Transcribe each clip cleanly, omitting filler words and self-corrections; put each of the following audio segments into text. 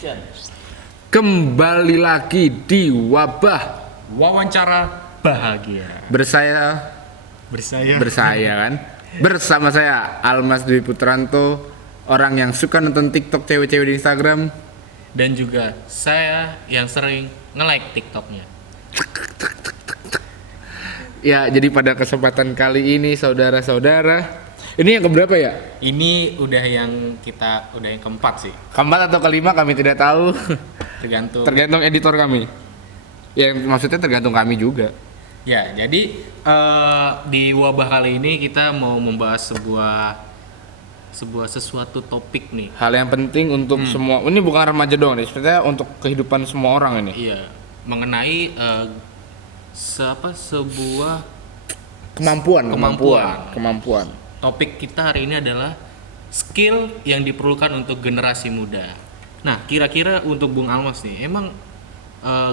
Action. Kembali lagi di Wabah Wawancara bahagia bersaya kan bersama saya Almas Dwi Putranto, orang yang suka nonton TikTok cewek-cewek di Instagram. dan juga saya yang sering nge-like TikToknya. Ya, jadi pada kesempatan kali ini saudara-saudara, ini yang keberapa ya? Ini udah yang keempat sih, Keempat atau kelima kami tidak tahu. tergantung Editor kami. Ya, maksudnya tergantung kami juga. ya. Jadi di wabah kali ini kita mau membahas sesuatu topik nih. Hal yang penting untuk semua. Ini bukan remaja doang nih, sebenarnya untuk kehidupan semua orang ini. Iya, mengenai sebuah Kemampuan. topik kita hari ini adalah skill yang diperlukan untuk generasi muda. Nah, kira-kira untuk Bung Almas nih, emang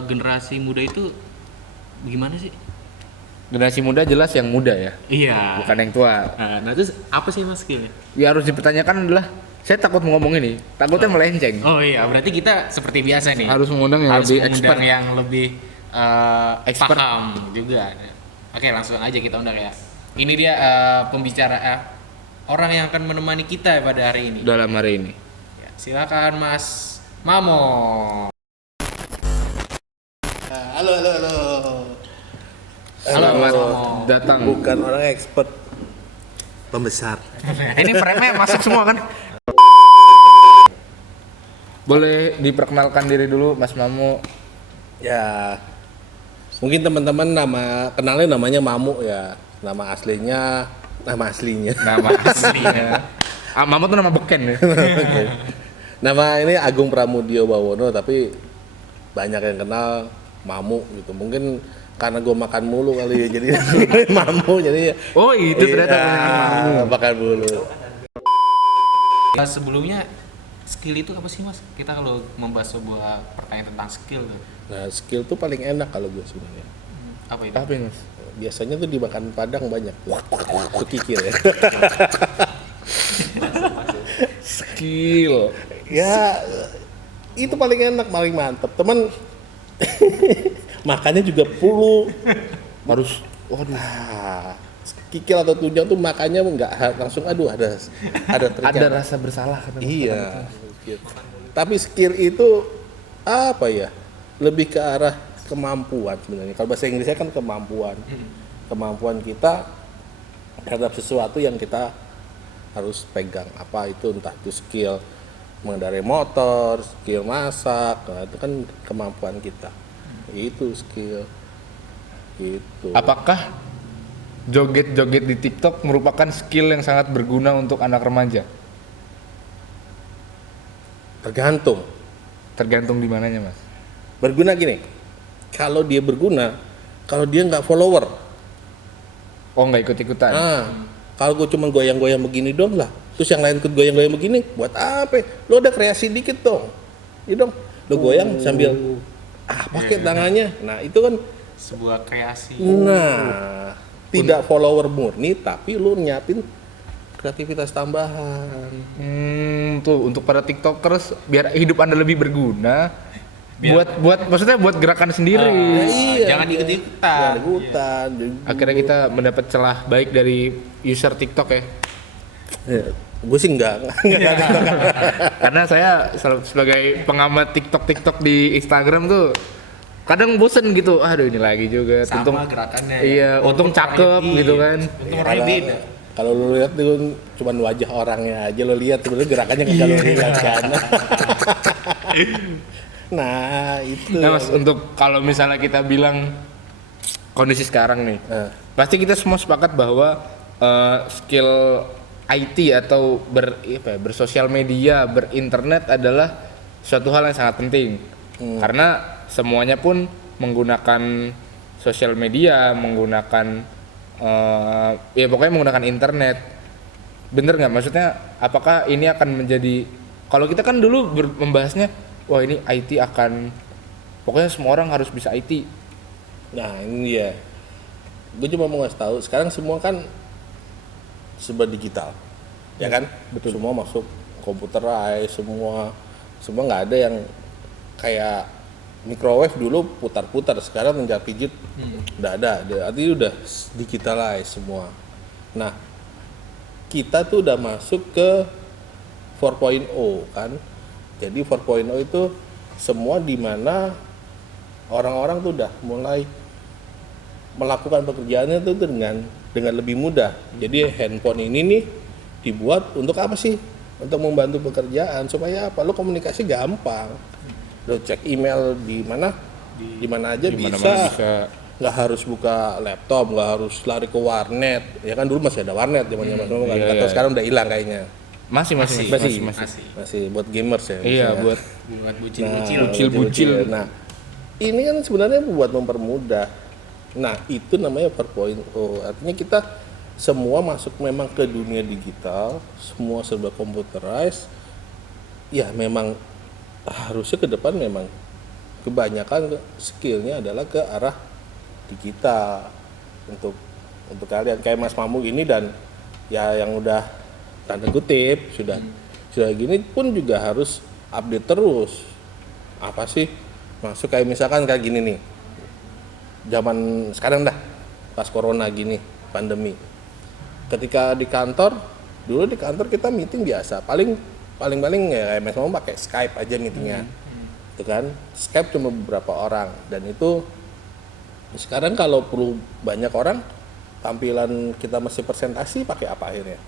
generasi muda itu gimana sih? Generasi muda jelas yang muda ya, Iya. bukan yang tua. Nah, terus apa sih mas skillnya? Ya harus dipertanyakan adalah, saya takut mau ngomong ini, takutnya melenceng. Oh iya, berarti kita seperti biasa nih. Harus mengundang yang lebih expert. yang lebih Expert. paham juga. Oke, langsung aja kita undang ya. Ini dia pembicara orang yang akan menemani kita pada hari ini. Dalam hari ini. Ya, silakan Mas Mamo. Halo. Selamat Mamo. datang. Bukan orang expert, pembesar. Ini frame-nya masuk semua kan? Boleh diperkenalkan diri dulu Mas Mamu. Ya, mungkin teman-teman kenalnya namanya Mamu ya. Nama aslinya. Nama aslinya. Mamu tuh nama beken ya. Nama ini Agung Pramudio Bawono, tapi banyak yang kenal Mamu gitu. Mungkin karena gue makan mulu kali ya, jadi Mamu jadi. Oh itu ternyata punya Mamu. Makan mulu. Sebelumnya skill itu apa sih mas? Kita kalau membahas sebuah pertanyaan tentang skill tuh, Nah, skill tuh paling enak kalau gue sebenarnya. apa itu? Apa ini Mas? Biasanya tuh dimakan Padang banyak. Kikil ya. Skill. Ya itu paling enak, paling mantep teman. Makannya juga puluh. Harus, waduh. Kikil atau tunjang tuh makannya nggak langsung aduh ada triknya. Ada rasa bersalah kan? Iya. Tapi skill itu apa ya, lebih ke arah kemampuan sebenarnya. Kalau bahasa Inggrisnya kan kemampuan kita terhadap sesuatu yang kita harus pegang. Apa itu, entah itu skill mengendarai motor, skill masak, nah, itu kan kemampuan kita. Itu skill. Gitu. Apakah joget-joget di TikTok merupakan skill yang sangat berguna untuk anak remaja? Tergantung di mananya, Mas. Berguna gini. Kalau dia berguna, kalau dia nggak follower. Oh, nggak ikut-ikutan. Kalau gue cuma goyang-goyang begini dong lah. Terus yang lain ikut goyang-goyang begini, buat apa? Lo udah kreasi dikit dong. Iya dong. Lo goyang sambil pakai tangannya. Nah, itu kan Sebuah kreasi. nah, tidak follower murni tapi lo nyiapin kreativitas tambahan. Tuh untuk para TikTokers biar hidup Anda lebih berguna. Buat maksudnya buat gerakan sendiri. Jangan ikut-ikutan. Ikutan. Akhirnya kita mendapat celah baik dari user TikTok ya. Gue sih enggak. Karena saya sebagai pengamat TikTok di Instagram tuh kadang bosen gitu. Aduh ini lagi juga. Sama gerakannya. Iya, untung cakep gitu kan. Untung orangnya beda. Kalau lo lihat itu cuma wajah orangnya aja lo lihat, sebenarnya gerakannya nggak lo lihat kan. Nah itu. Nah Mas, untuk kalau misalnya kita bilang kondisi sekarang nih, pasti kita semua sepakat bahwa skill IT atau bersosial media, berinternet adalah suatu hal yang sangat penting. Karena semuanya pun menggunakan sosial media, menggunakan pokoknya menggunakan internet. Bener nggak? Maksudnya apakah ini akan menjadi, kalau kita kan dulu membahasnya, wah ini IT akan, pokoknya semua orang harus bisa IT. Nah ini dia. Gue cuma mau ngasih tahu, sekarang semua kan serba digital, ya kan? Betul. Semua masuk computerized, semua Semua nggak ada yang kayak microwave dulu putar-putar, sekarang tinggal pijit udah ada. Artinya udah digitalize semua. Nah, kita tuh udah masuk ke 4.0 kan. Jadi 4.0 itu semua di mana orang-orang tuh udah mulai melakukan pekerjaannya tuh dengan lebih mudah. Jadi handphone ini nih dibuat untuk apa sih? Untuk membantu pekerjaan supaya apa? Lo komunikasi gampang. Lo cek email di mana aja bisa. Nggak harus buka laptop, nggak harus lari ke warnet. Ya kan dulu masih ada warnet zaman-zaman dulu kan. Atau sekarang udah hilang kayaknya. Masih. Masih buat gamers ya. Iya, buat bucil-bucil. Nah, ini kan sebenarnya buat mempermudah. Nah, itu namanya 4.0. Artinya kita semua masuk memang ke dunia digital, semua serba computerized. Ya memang harusnya ke depan memang kebanyakan skillnya adalah ke arah digital untuk kalian kayak Mas Mamu ini, dan ya yang udah tanda kutip sudah gini pun juga harus update terus. Apa sih masuk kayak misalkan kayak gini nih, zaman sekarang dah pas corona gini pandemi, ketika di kantor dulu di kantor kita meeting biasa paling ya Mas Mamu pakai Skype aja meetingnya itu kan. Skype cuma beberapa orang, dan itu sekarang kalau perlu banyak orang, tampilan kita mesti presentasi pakai apa akhirnya?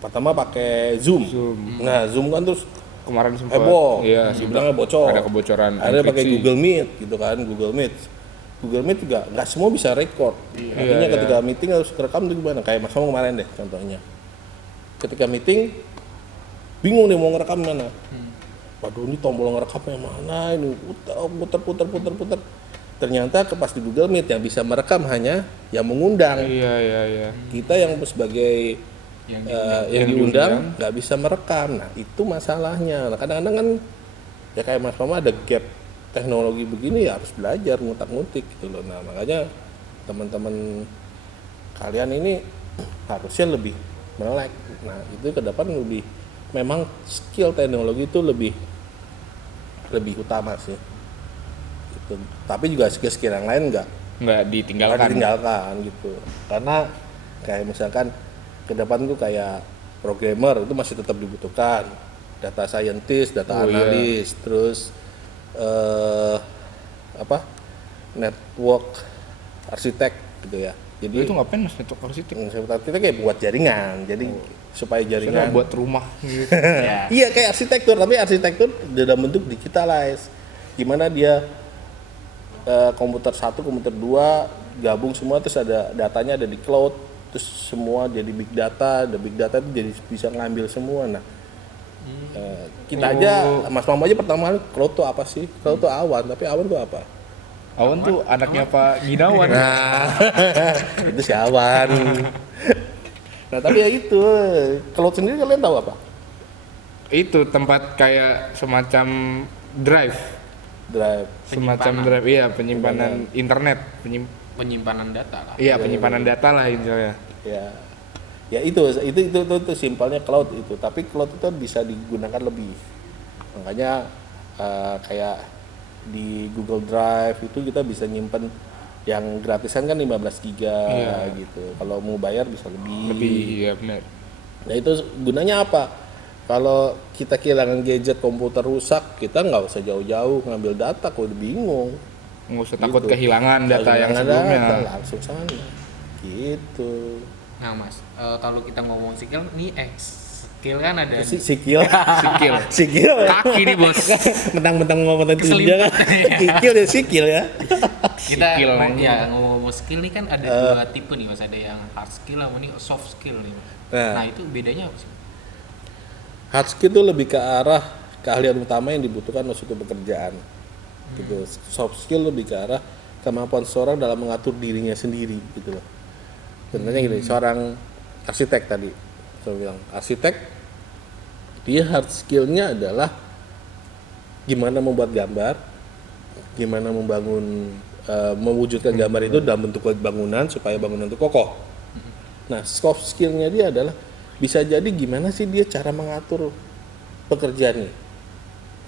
Pertama pakai Zoom. Nah, Zoom kan terus Kemarin sempat heboh, iya, dibilangnya bocor. Ada kebocoran. Ada pakai Google Meet gitu kan, Google Meet juga nggak semua bisa record. Artinya ketika meeting harus rekam tuh gimana? Kayak Mas Mamu kemarin deh contohnya. Ketika meeting bingung nih mau ngerekam mana. Waduh, ini tombol ngerekamnya mana ini? Putar. Ternyata pas di Google Meet yang bisa merekam hanya yang mengundang. Iya. Kita yang sebagai yang diundang nggak bisa merekam. Nah, itu masalahnya. Nah, kadang-kadang kan ya kayak Mas Mama ada gap teknologi begini, ya harus belajar ngutak-ngutik gitu loh. Nah, makanya teman-teman kalian ini harusnya lebih melek. Nah, itu ke depan lebih memang skill teknologi itu lebih utama sih. Gitu. Tapi juga skill yang lain nggak ditinggalkan gitu. Karena kayak misalkan ke depan tuh kayak programmer itu masih tetap dibutuhkan, data scientist, data analis, terus network arsitek gitu ya. Jadi itu ngapain Mas network arsitek? Arsitek kayak buat jaringan, jadi supaya jaringan buat rumah gitu. Iya kayak arsitektur, tapi arsitektur dalam bentuk digitalize. Gimana dia komputer 1, komputer 2 gabung semua, terus ada datanya ada di cloud, terus semua jadi big data, big data itu jadi bisa ngambil semua. Nah, kita aja, Mas Mama aja pertama cloud tuh apa sih? Cloud tuh awan, tapi awan tuh apa? Awan tuh anaknya Pak Ginawan. Nah, itu si Awan. Nah, tapi ya itu, cloud sendiri kalian tahu apa? Itu tempat kayak semacam drive. Semacam drive, iya, penyimpanan internet, penyimpanan data lah. Iya, penyimpanan data lah intinya. Ya itu simpelnya cloud itu, tapi cloud itu bisa digunakan lebih. Makanya kayak di Google Drive itu kita bisa nyimpen yang gratisan kan 15 giga gitu. Kalau mau bayar bisa lebih. Iya benar. Nah, itu gunanya apa? Kalau kita kehilangan gadget, komputer rusak, kita nggak usah jauh-jauh ngambil data, kok udah bingung. Nggak usah takut kehilangan data yang sebelumnya. Langsung sana. Gitu. Nah Mas, kalau kita ngomong skill nih, skill kan ada Sikil. kaki nih bos. Mentang-mentang ngomong tinja kan. Sikil ya. Kita ngomong skill nih kan ada dua tipe nih Mas, ada yang hard skill sama nih soft skill nih. Nah itu bedanya apa sih? Hard skill itu lebih ke arah keahlian utama yang dibutuhkan untuk suatu pekerjaan. Gitu. Soft skill lebih ke arah kemampuan seorang dalam mengatur dirinya sendiri gitu loh. Contohnya gini, seorang arsitek tadi, saya bilang arsitek, dia hard skillnya adalah gimana membuat gambar, gimana membangun, mewujudkan gambar itu dalam bentuk bangunan supaya bangunan itu kokoh. Nah, soft skillnya dia adalah bisa jadi gimana sih dia cara mengatur pekerjaan nih.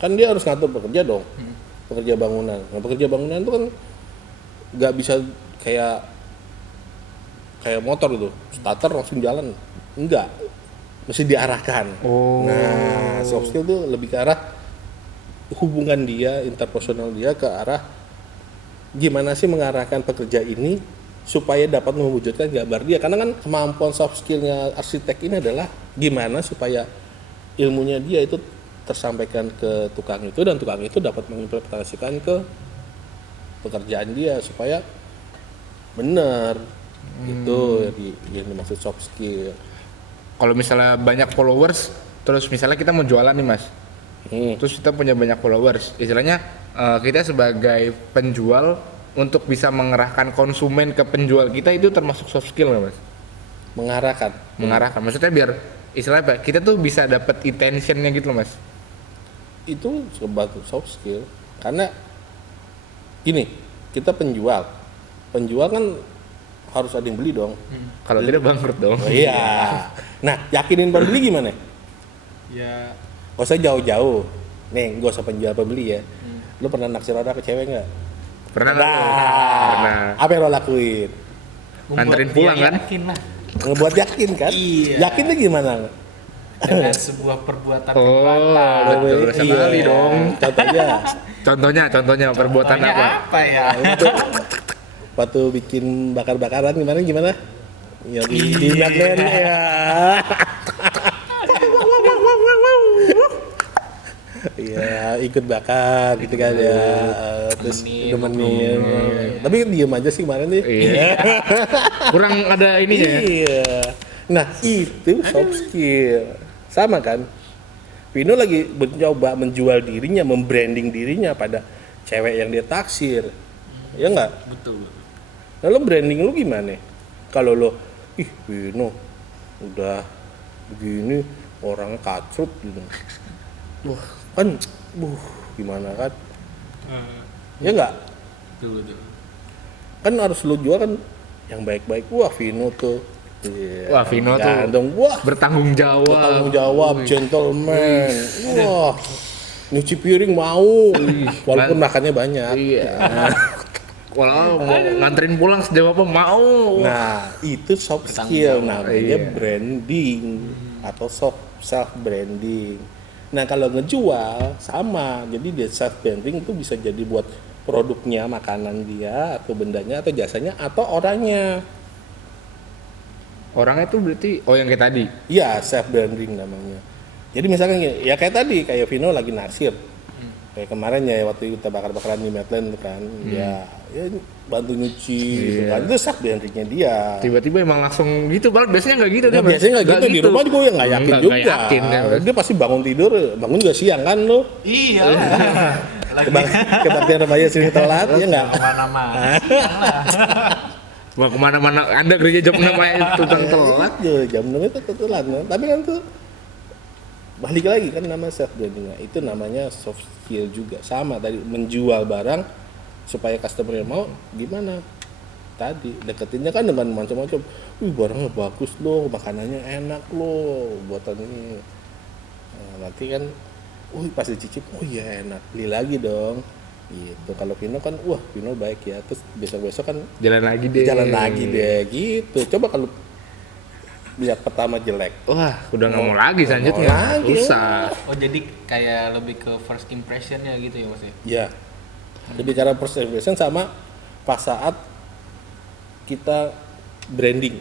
kan dia harus ngatur pekerja dong, pekerja bangunan. Nah, pekerja bangunan itu kan nggak bisa kayak motor gitu, starter langsung jalan, enggak, mesti diarahkan. Nah, soft skill tuh lebih ke arah hubungan dia, interpersonal dia ke arah gimana sih mengarahkan pekerja ini supaya dapat mewujudkan gambar dia. Karena kan kemampuan soft skillnya arsitek ini adalah gimana supaya ilmunya dia itu tersampaikan ke tukang itu dan tukang itu dapat mengimplementasikan ke pekerjaan dia supaya benar. Itu yang dimaksud soft skill. Kalau misalnya banyak followers, terus misalnya kita mau jualan nih mas, terus kita punya banyak followers, istilahnya kita sebagai penjual untuk bisa mengerahkan konsumen ke penjual kita itu termasuk soft skill nggak mas? Mengarahkan, maksudnya biar istilahnya apa? Kita tuh bisa dapat intentionnya gitu loh mas. Itu sebagai soft skill karena gini, kita penjual kan harus ada yang beli dong. Kalau tidak bangkrut dong. Oh, iya. Nah, yakinin pembeli gimana? Ya Gak usah jauh-jauh. Nih, gak usah penjual pembeli ya. Lu pernah naksir orang ke cewek nggak? Pernah nggak? Pernah. Apa yang lo lakuin? Anterin pulang kan? Yakin lah Ngebuat yakin kan? Iya. Yakinnya gimana? dengan sebuah perbuatan. Betul sekali dong. Contohnya perbuatan Contohnya apa? apa ya? Waktu bikin bakar-bakaran gimana? Ya di Batman ya. Iya, ikut bakar gitu kan ya. Terus nemenin. Tapi diem aja sih kemarin nih. Iya. Kurang ada ininya ya. Iya. Nah, itu soft skill. Sama kan? Vino lagi mencoba menjual dirinya, membranding dirinya pada cewek yang dia taksir. Ya enggak? Betul. Lalu branding lu gimana? Kalau lo, Vino udah begini orangnya kacrut gitu. Wah, kan gimana kan? Ya enggak? Betul. Kan harus lu jual kan yang baik-baik. Wah, Vino tuh. Yeah. Wah, Vino tuh bertanggung jawab, gentleman. Wah, nyuci piring mau, walaupun makannya banyak. Iya. Kalau mau nganterin pulang sejauh apa mau. Nah, itu soft skill namanya branding atau self branding. Nah, kalau ngejual sama. Jadi dia self branding itu bisa jadi buat produknya, makanan dia atau bendanya atau jasanya atau orangnya. Orangnya tuh berarti yang kayak tadi. Iya, self branding namanya. Jadi misalkan ya kayak tadi, kayak Vino lagi naksir. Kayak kemarin ya waktu kita bakar-bakaran di Medland kan, ya bantu nyuci gitu kan. Itu self brandingnya dia. Tiba-tiba emang langsung gitu, padahal biasanya nggak gitu. Nah, biasanya nggak gitu. Di rumah juga nggak yakin juga. Nggak yakin, ya. Dia pasti bangun juga siang kan lo. Iya. Kebaktian remaja sering telat, ya nggak? Kemana-mana. Mau kemana-mana, Anda gereja jam 6 tukang telat. Jam 6 itu telat. Tapi kan tuh balik lagi kan nama self branding. Itu namanya soft skill juga. Sama tadi menjual barang supaya customer mau gimana? Tadi deketinnya kan dengan macam-macam. Barangnya bagus loh, makanannya enak loh, buatan ini. Nah, nanti kan pas dicicip, iya enak, beli lagi dong. Gitu. Kalau Vino kan, Vino baik ya. Terus besok-besok kan Jalan lagi deh gitu. Coba kalau lihat pertama jelek. Wah, udah nggak mau lagi selanjutnya. Susah. Oh, jadi kayak lebih ke first impressionnya gitu ya Mas ya? Ya. Lebih cara first impression sama pas saat kita branding.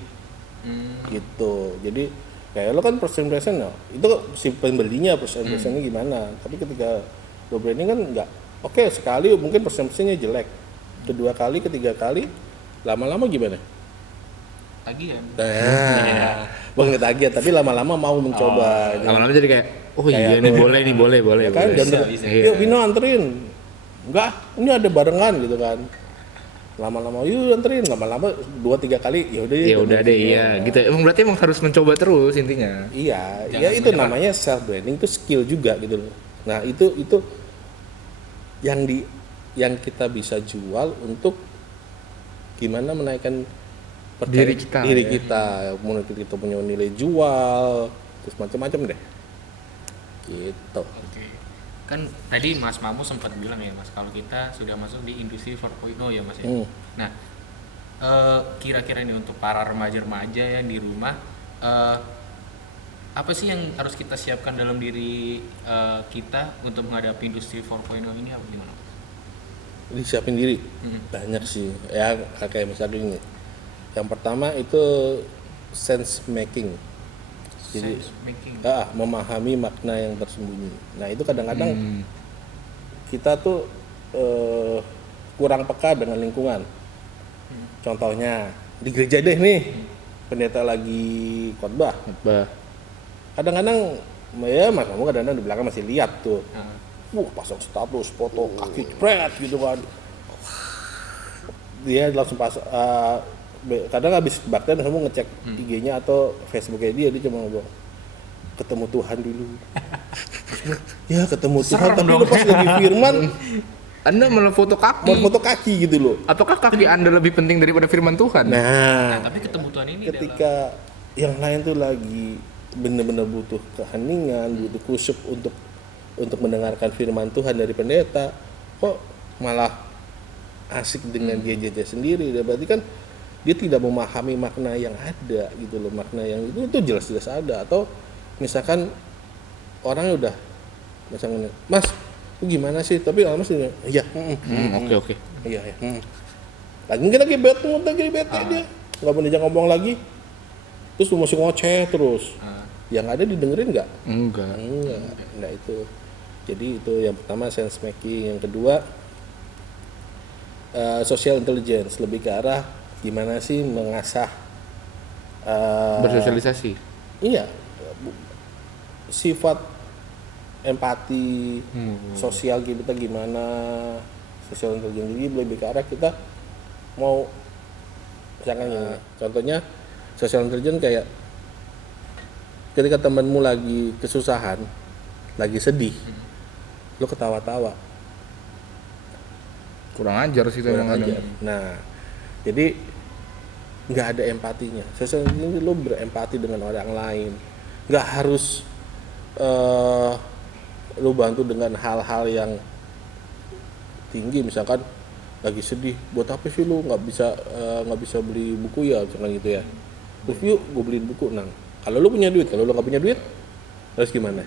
Gitu. Jadi kayak lo kan first impression ya. Itu si pembelinya first impressionnya gimana. Tapi ketika lo branding kan enggak. Oke, sekali mungkin first impressionnya jelek. Kedua kali, ketiga kali, lama-lama gimana? Tagihan. Nah, bukan ketagihan, tapi lama-lama mau mencoba. Lama-lama jadi kayak, iya nih boleh. Ya kan, yuk Vino anterin. Enggak, ini ada barengan gitu kan. Lama-lama yuk anterin, lama-lama 2-3 kali ya udah deh gitu. Berarti emang harus mencoba terus intinya. Iya, ya itu namanya self branding, itu skill juga gitu loh. Nah, itu yang kita bisa jual untuk gimana menaikkan diri kita. Menurut kita punya nilai jual, terus macam-macam deh. Gitu. Oke. kan tadi Mas Mamu sempat bilang ya Mas, kalau kita sudah masuk di industri 4.0 ya Mas ya. Nah, kira-kira ini untuk para remaja-remaja yang di rumah, apa sih yang harus kita siapkan dalam diri kita untuk menghadapi industri 4.0 ini, apa gimana Mas? Disiapin diri banyak sih ya, kayak misalnya ini. Yang pertama itu sense making. Jadi Sense making. memahami makna yang tersembunyi. Nah itu kadang-kadang kita tuh kurang peka dengan lingkungan. Contohnya di gereja deh nih, pendeta lagi khotbah. Kadang-kadang ya Mas kamu kadang-kadang di belakang masih lihat tuh. Pasang status, foto kaki jepret gitu kan. Dia langsung kadang habis baktian kamu ngecek IG-nya atau Facebook-nya dia cuma ngomong ketemu Tuhan dulu. Ya ketemu Tuhan, tapi lu pas lagi firman Anda malah foto kaki. mau foto kaki gitu loh. Apakah kaki Anda lebih penting daripada firman Tuhan? Nah, Tapi ketemu Tuhan ini ketika yang lain tuh lagi benar-benar butuh keheningan, butuh kusyuk untuk mendengarkan firman Tuhan dari pendeta, kok malah asik dengan dia sendiri. Dan berarti kan dia tidak memahami makna yang ada gitu loh, makna yang itu jelas-jelas ada. Atau misalkan orang udah misalnya, Mas, itu gimana sih? Tapi Mas ini, iya, Oke. iya. Lagi mungkin lagi bete dia, nggak mau diajak ngomong lagi, terus lu masih ngoceh terus. Yang ada didengerin nggak? Enggak. Nah itu. Jadi itu yang pertama sense making, yang kedua social intelligence, lebih ke arah gimana sih mengasah Bersosialisasi. iya sifat empati sosial kita gimana, social intelligence. Jadi lebih ke arah kita mau misalkan contohnya social intelligence kayak ketika temanmu lagi kesusahan, lagi sedih, lo ketawa-tawa, Kurang ajar sih itu kurang emang ajar. Nah, jadi nggak ada empatinya. Social ini lo berempati dengan orang lain, nggak harus lo bantu dengan hal-hal yang tinggi. Misalkan lagi sedih, buat apa sih lo nggak bisa beli buku ya, jangan gitu ya. Terus yuk gue beliin buku, nang. Kalau lo punya duit, kalau lo nggak punya duit, terus gimana?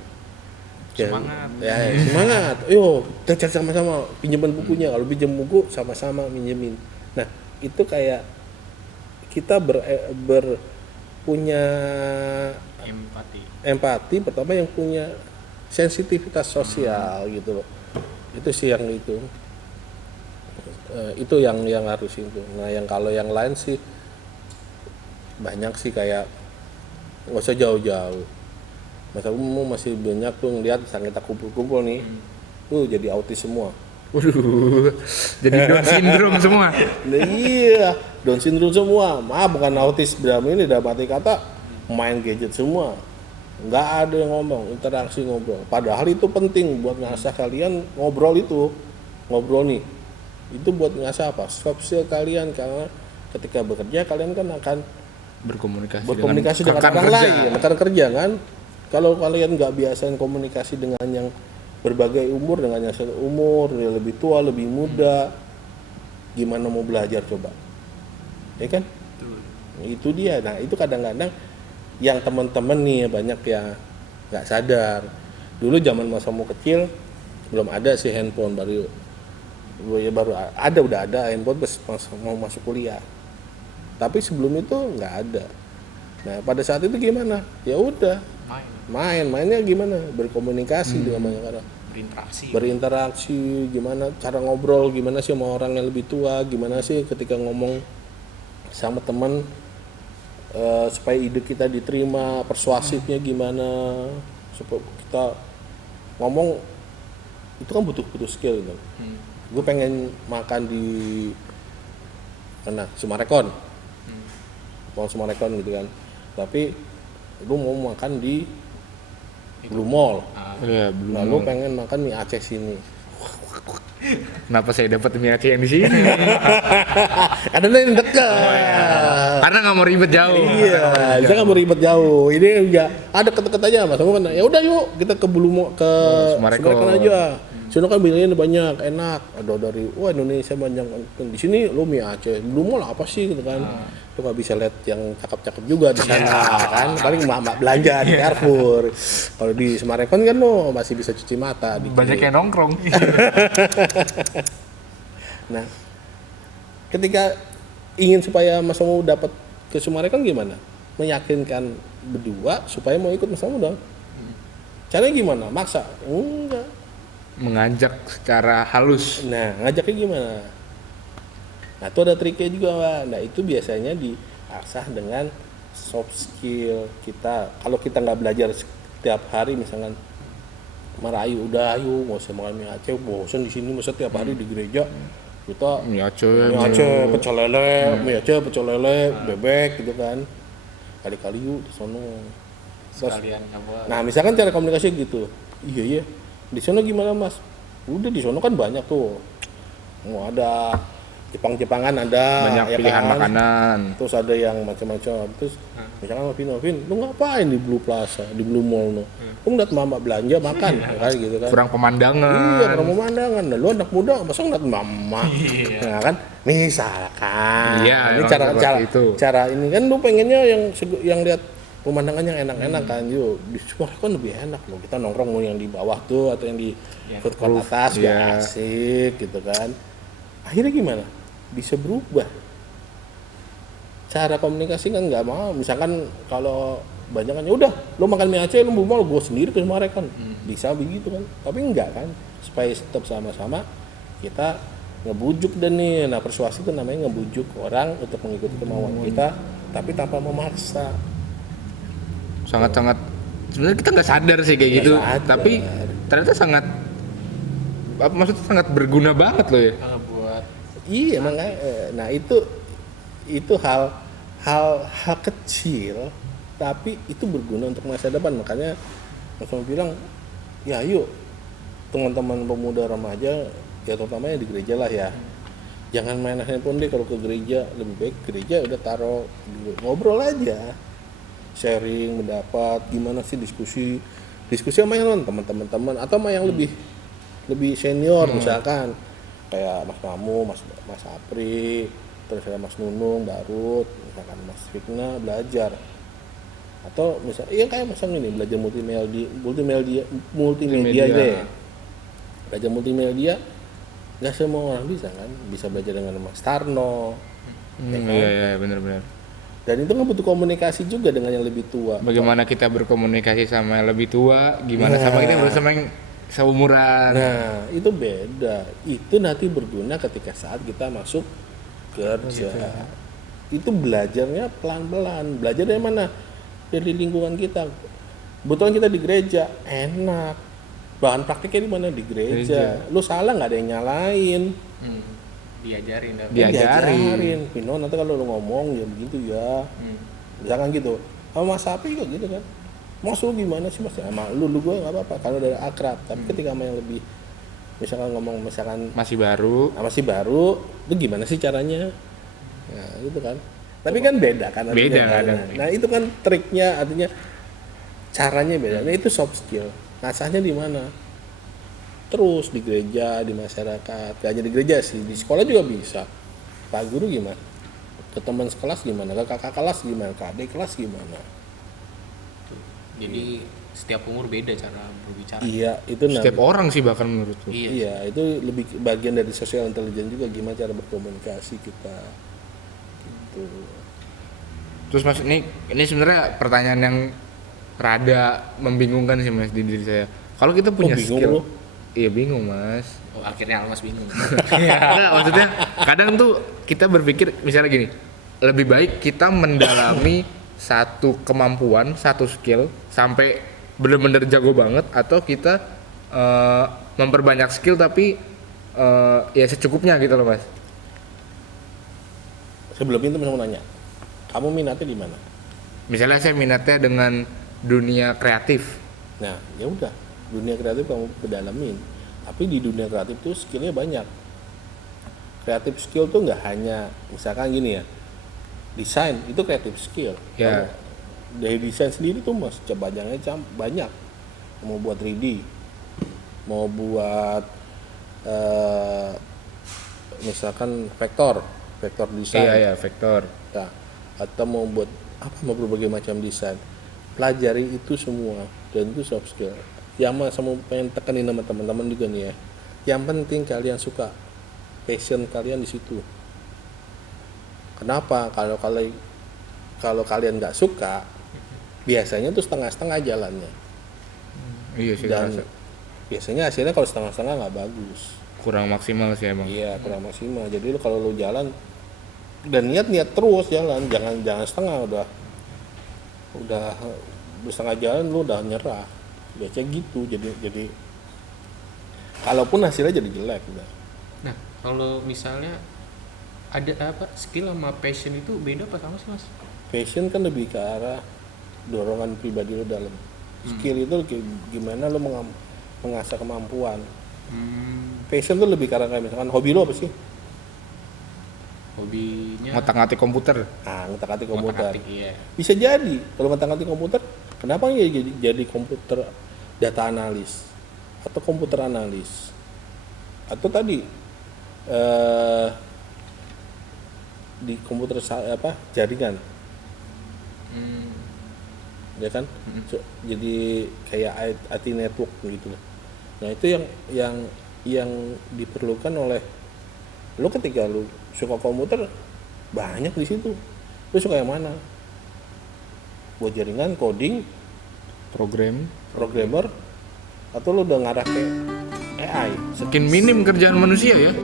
Semangat. Semangat. Ayo, kita cari sama-sama pinjaman bukunya. Kalau pinjam buku sama-sama minjemin. Nah, itu kayak kita punya empati pertama, yang punya sensitivitas sosial gitu loh. Itu sih yang itu yang harus itu. Nah, yang kalau yang lain sih banyak sih, kayak nggak usah jauh-jauh. Masa umum masih banyak tuh ngeliat misalnya kita kumpul-kumpul nih, jadi autis semua. Waduh, jadi Down syndrome semua. Nah, iya, Down syndrome semua. Bukan autis ini dalam arti kata main gadget semua. Nggak ada yang ngomong, interaksi ngobrol. Padahal itu penting buat ngasah kalian ngobrol nih. Itu buat ngasah apa? Soft skill kalian, karena ketika bekerja kalian kan akan berkomunikasi dengan orang lain, rekan kerja kan. Kalau kalian nggak biasain komunikasi dengan yang berbagai umur, dengan yang seumur, yang lebih tua, lebih muda, gimana mau belajar coba? Ya kan? Itu dia. Nah, itu kadang-kadang yang teman-teman nih banyak yang nggak sadar. Dulu zaman masa mau kecil belum ada sih handphone, baru ada, udah ada handphone pas mau masuk kuliah. Tapi sebelum itu nggak ada. Nah, pada saat itu gimana? Ya udah, mainnya gimana? Berkomunikasi dengan banyak orang. Berinteraksi, gimana cara ngobrol, gimana sih sama orang yang lebih tua, gimana sih ketika ngomong sama teman supaya ide kita diterima, persuasifnya gimana, supaya kita ngomong itu kan butuh skill gitu. Gue pengen makan di mana? Sumarekon. Mau Sumarekon gitu kan. Tapi lu mau makan di Blue Mall. Iya, Lalu pengen makan mie Aceh sini. Kenapa saya dapat Miyace yang di sini? Karena yang dekat. Karena nggak mau ribet jauh. Iya, kita nggak mau ribet jauh. Ini ya ada deket-deket aja mas. Kamu kan, ya udah yuk kita ke ke Sumarekon aja. Sono kan bilangnya banyak, enak. Ada dari Indonesia banyak. Di sini lo Miyace. Blue Mall apa sih gitu kan? Lo nggak bisa lihat yang cakep-cakep juga di sana kan. Paling mak belanja di Carrefour. Kalau di Sumarekon kan lo masih bisa cuci mata. Banyak yang nongkrong. Nah, ketika ingin supaya Mas Omo dapat ke Sumarekon gimana? Meyakinkan berdua supaya mau ikut Mas Omo dong. Caranya gimana? Maksa? Enggak. Mengajak secara halus. Nah, ngajaknya gimana? Nah, itu ada triknya juga, Pak. Nah, itu biasanya diasah dengan soft skill kita. Kalau kita nggak belajar setiap hari, misalkan merayu, udah ayo, nggak usah makan mie Aceh, bosan di sini, masa tiap hari di gereja kita Miyace, pecel lele, mie Aceh, pecel lele, bebek gitu kan. Kali-kali yuk di sono. Sekalian apa? Nah, misalkan cara komunikasi gitu. Iya. Di sono gimana, Mas? Udah di sono kan banyak tuh. Mau ada Jepang-Jepangan ada, banyak ya pilihan kan? makanan. Terus ada yang macam-macam. Terus misalkan Vin, lu ngapain di Blue Plaza, di Blue Mall no? Lu ngeliat mama belanja makan, kan gitu kan? Kurang pemandangan. Iya, kurang pemandangan. Nah, lu anak muda, masa ngeliat mama? Nah, kan? Misalkan. Iya, ini emang cara seperti itu. cara ini kan lu pengennya yang lihat pemandangan yang enak-enak kan, yuk di Sumarekon lebih enak loh. Kita nongkrong mau yang di bawah tuh atau yang di food court atas, Iya. asik gitu kan. Akhirnya gimana? Bisa berubah. Cara komunikasi kan nggak mau. Misalkan kalau banyak kan, ya udah lo makan mie Aceh, lo mau gue sendiri ke Sumarekon. Bisa begitu kan? Tapi enggak kan? Supaya tetap sama-sama kita ngebujuk dan nih. Nah, persuasi itu namanya ngebujuk orang untuk mengikuti kemauan kita, tapi tanpa memaksa. Sangat-sangat sebenarnya kita nggak sadar sih kayak Nggak gitu, sadar. tapi ternyata maksudnya sangat berguna banget loh ya. Buat Iya, makanya. Nah, itu hal kecil, tapi itu berguna untuk masa depan. Makanya saya bilang, ya yuk teman-teman pemuda remaja, ya terutamanya di gereja lah ya. Jangan main handphone deh kalau ke gereja. Lebih baik gereja udah taruh ngobrol aja, sharing pendapat, gimana sih diskusi sama yang teman-teman atau sama yang lebih senior misalkan kayak Mas Mamu, Mas Apri, terus ada Mas Nunung, Darut, misalkan Mas Fikna belajar. Atau misalnya kayak Mas ini belajar multimedia deh. Belajar multimedia nggak semua orang bisa kan, bisa belajar dengan Mas Tarno. Ya kan? Iya benar-benar. Dan itu kan butuh komunikasi juga dengan yang lebih tua. Bagaimana kita berkomunikasi sama yang lebih tua, gimana sama kita bersama yang seumuran. Nah, itu beda. Itu nanti berguna ketika saat kita masuk kerja. Itu belajarnya pelan-pelan. Belajar dari mana? Dari lingkungan kita. Kebetulan kita di gereja, enak. Bahan praktiknya di mana? Di gereja. Lu salah nggak ada yang nyalain. diajarin dah. Diajarin. Pino, nanti kalau lu ngomong ya begitu ya. Misalkan gitu. Sama Mas Sapi juga gitu kan. Mas lu gimana sih Mas? Sama lu gue nggak apa-apa kalau udah akrab. Tapi ketika sama yang lebih misalkan ngomong Masih baru. masih baru, itu gimana sih caranya? Nah, gitu kan. Tapi kan beda kan artinya. Beda, Kan? ada. Nah, itu kan triknya, artinya caranya beda. Nah, itu soft skill. Ngasahnya di mana? Terus di gereja, di masyarakat. Gak hanya di gereja sih, di sekolah juga bisa. Pak guru gimana? Ke teman sekelas gimana? Ke kakak kelas gimana? Ke adik kelas gimana? Jadi setiap umur beda cara berbicara. Iya, itu Setiap orang sih bahkan menurutku. Iya, itu lebih bagian dari social intelligence juga, gimana cara berkomunikasi kita. Gitu. Terus Mas, ini sebenarnya pertanyaan yang rada membingungkan sih Mas di diri saya. Kalau kita punya bingung skill, lu? Iya bingung Mas. Oh, akhirnya Almas bingung. Enggak, maksudnya kadang tuh kita berpikir misalnya gini, lebih baik kita mendalami satu kemampuan, satu skill sampai bener-bener jago banget, atau kita memperbanyak skill tapi ya secukupnya gitu loh Mas. Sebelum itu mau nanya, kamu minatnya di mana? Misalnya saya minatnya dengan dunia kreatif. Nah, ya udah, dunia kreatif kamu pedalamin. Tapi di dunia kreatif tuh skillnya banyak. Kreatif skill tuh nggak hanya misalkan gini ya, desain itu kreatif skill. Ya. Dari desain sendiri tuh mas banyak. Mau buat 3D, mau buat misalkan vektor desain. Iya, vektor. Nah, atau mau buat apa, mau berbagai macam desain, pelajari itu semua dan itu soft skill. Yang sama pengen tekanin sama teman-teman juga nih ya, yang penting kalian suka, passion kalian di situ. Kenapa? Kalau kalian nggak suka, biasanya tuh setengah-setengah jalannya. Iya sih, Dan ngerasa. biasanya hasilnya kalau setengah-setengah nggak bagus. Kurang maksimal sih emang. Iya, kurang maksimal. Jadi lu kalau lu jalan dan niat terus jalan, jangan setengah, udah setengah jalan lu udah nyerah. Biasanya gitu. Jadi kalaupun hasilnya jadi jelek udah. Nah, kalau misalnya ada apa skill sama passion itu beda apa sama sih mas? Passion kan lebih ke arah dorongan pribadi lu dalam. Skill itu gimana lu mengasah kemampuan. Passion tuh lebih ke arah kayak misalkan hobi lu apa sih? Hobinya Ngotak-ngatik komputer. Ngotak-ngatik komputer. ngotak-ngatik, iya. Bisa jadi kalau ngotak-ngatik komputer, kenapa nggak jadi komputer data analis atau komputer analis atau tadi di komputer jaringan, ya kan? Jadi kayak IT network gitu. Nah itu yang diperlukan oleh lu ketika lu suka komputer, banyak di situ. Lu suka yang mana? Buat jaringan, coding, programmer, atau lu udah ngarah ke AI? Makin minim kerjaan manusia ya.